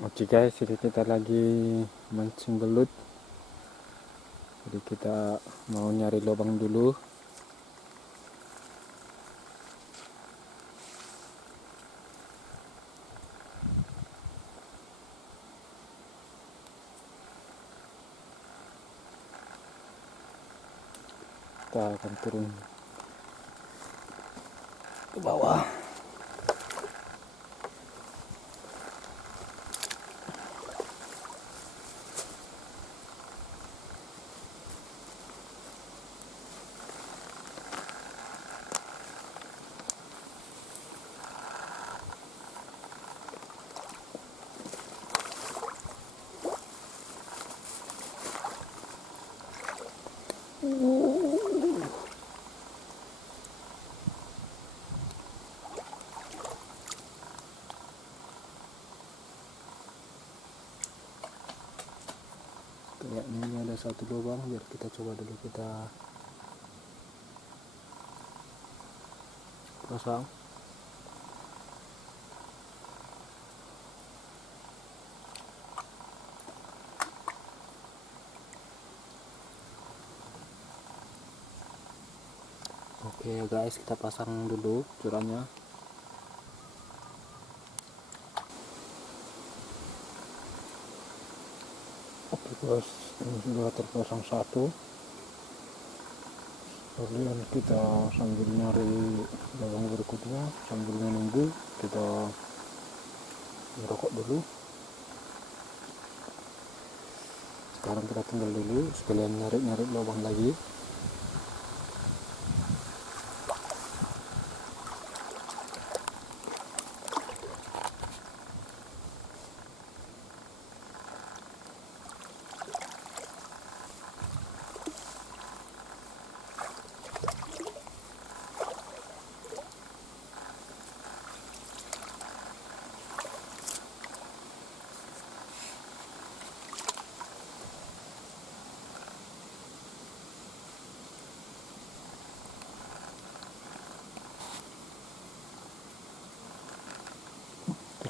Oke guys, jadi kita lagi mancing belut. Jadi kita mau nyari lubang dulu. Kita akan turun ke bawah. Kayaknya ini ada satu lubang, biar kita coba dulu kita pasang. Oke guys, kita pasang dulu curannya. Oke guys, ini sudah terpasang satu. Kemudian kita sambil nyari lubang berikutnya, sambil menunggu kita merokok dulu. Sekarang kita tinggal dulu sekalian nyari lubang lagi.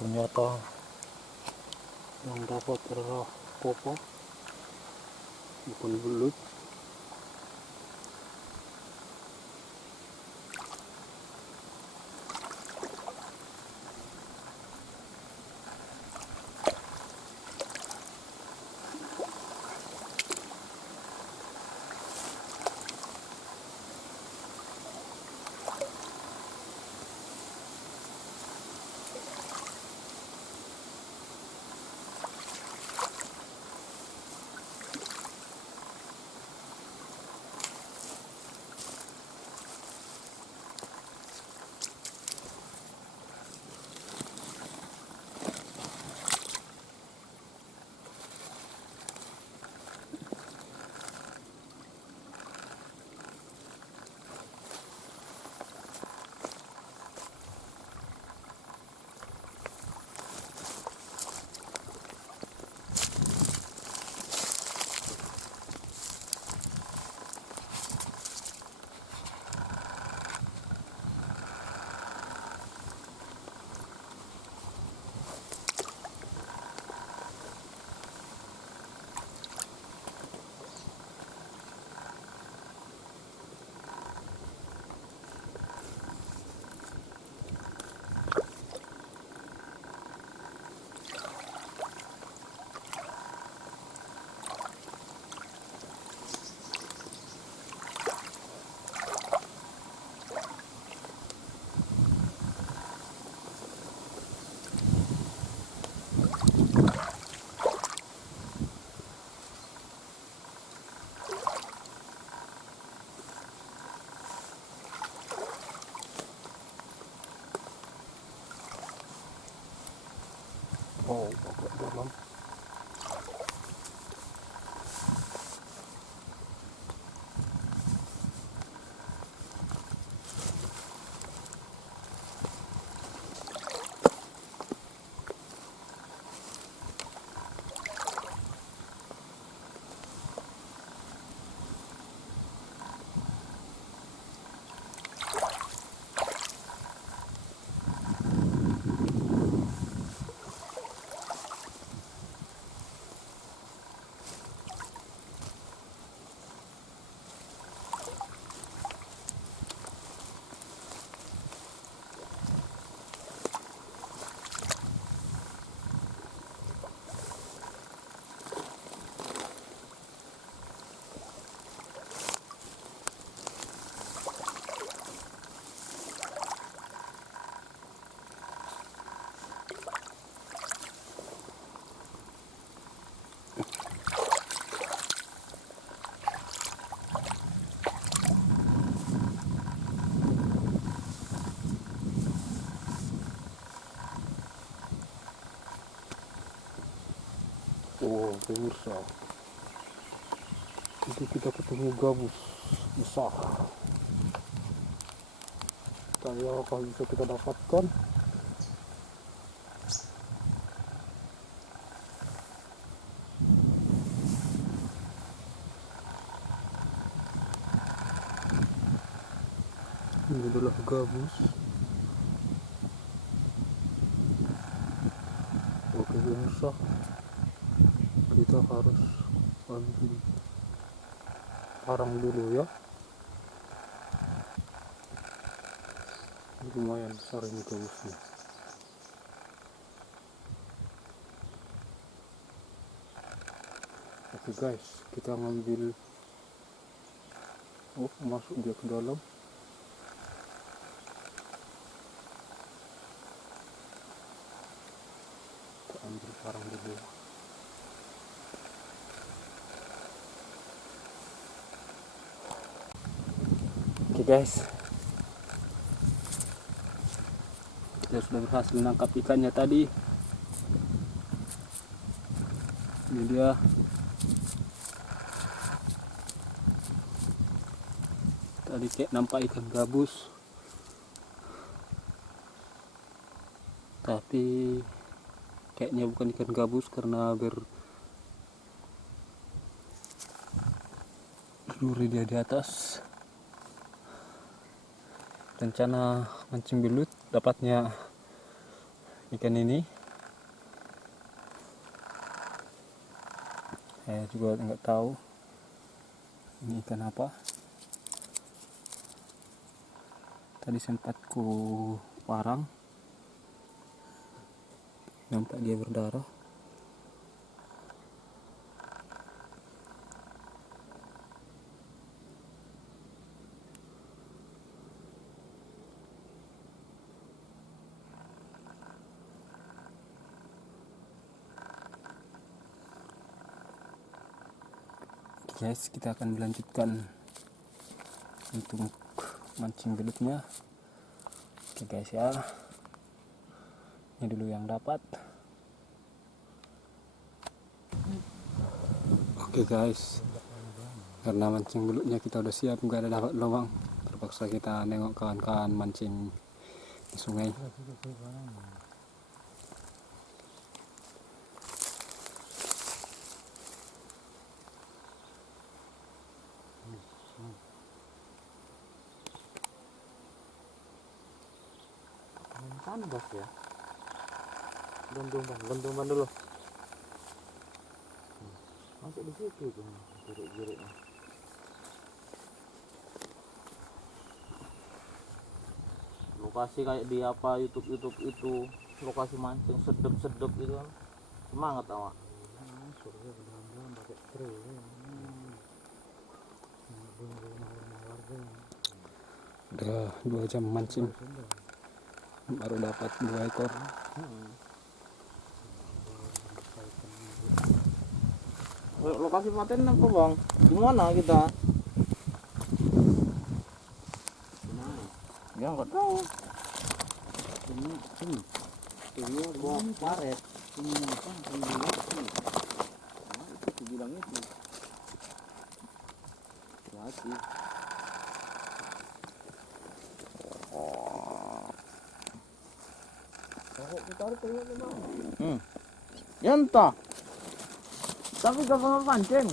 Ternyata yang dapat adalah popo, bukan belut. Oh, agak dalam. Oh, pemirsa, jadi kita ketemu gabus besar. Saya kalau bisa kita dapatkan. Ini adalah gabus. Oke pemirsa, kita harus ambil arang dulu ya. Lumayan besar ini gabusnya. Oke guys, kita ngambil. Oh, masuk dia ke dalam. Kita ambil arang dulu. Oke guys, kita sudah berhasil menangkap ikannya tadi. Ini dia. Tadi kayak nampak ikan gabus, tapi kayaknya bukan ikan gabus karena berduri dia di atas. Rencana mancing belut dapatnya ikan ini. Saya juga nggak tahu ini ikan apa. Tadi sempat ku parang, nampak dia berdarah. Guys, kita akan melanjutkan untuk mancing belutnya. Oke guys ya, ini dulu yang dapat. Oke guys, karena mancing belutnya kita udah siap, nggak ada dapat lubang, terpaksa kita nengok kawan-kawan mancing di sungai. Kanvas ya, gendong dulu, masuk di situ tuh jeruk-jeruknya. Lokasi kayak di apa YouTube itu, lokasi mancing sedep gitu kan, semangat awak. Masuk ya ke dalam pakai tray ya. Udah 2 jam mancing, baru dapat 2 ekor. Lokasi paten apa bang? Gimana kita? Ya nggak tahu. Ini bawa karet. Ini apa? Itu bilang itu. Mati. Ya entah. Tapi gak pernah pancing.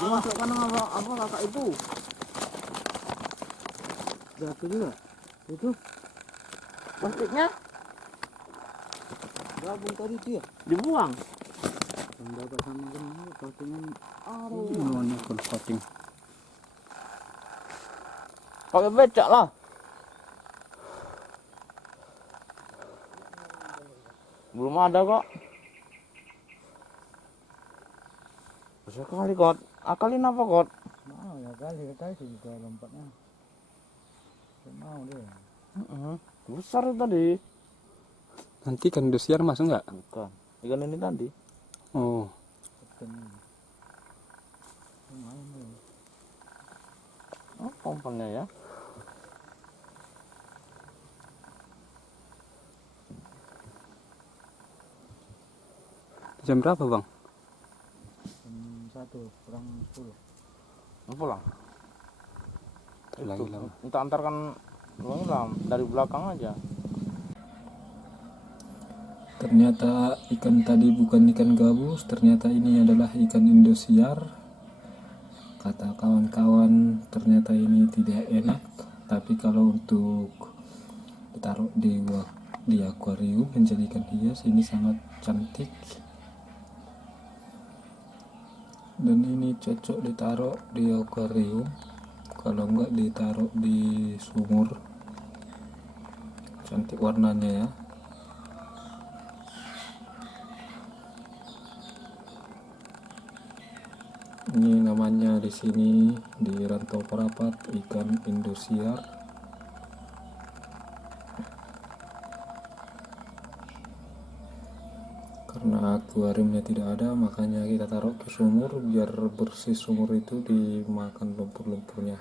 Dimasukkan apa kakak itu? Jatuh juga. Itu plastiknya gabung tadi dia. Dibuang. Mendapat sama kan postingan. Semuanya full coating. Pakai becak lah. Belum ada kok. Sekali kot. Akalin apa kot? Mau ya kali tadi juga lompatnya. Mau dia. Besar tadi. Nanti kan dosiar masuk nggak? Bukan. Ikan ini tadi. Oh, Oh, umpannya ya. Jam berapa bang? Jam 1:40. Mau pulang. Lagi Itu, lama. minta antarkan pulang dari belakang aja. Ternyata ikan tadi bukan ikan gabus, ternyata ini adalah ikan Indosiar. Kata kawan-kawan ternyata ini tidak enak, tapi kalau untuk ditaruh di akuarium menjadi ikan hias ini sangat cantik. Dan ini cocok ditaruh di akuarium, kalau enggak ditaruh di sumur. Cantik warnanya ya. Ini namanya di sini di Rantau Parapat ikan Indosiar. Karena akuariumnya tidak ada, makanya kita taruh ke sumur biar bersih sumur itu dimakan lumpur-lumpurnya.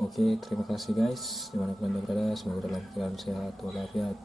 Oke, terima kasih guys. Dimanapun anda berada, semoga dalam keadaan sehat walafiat.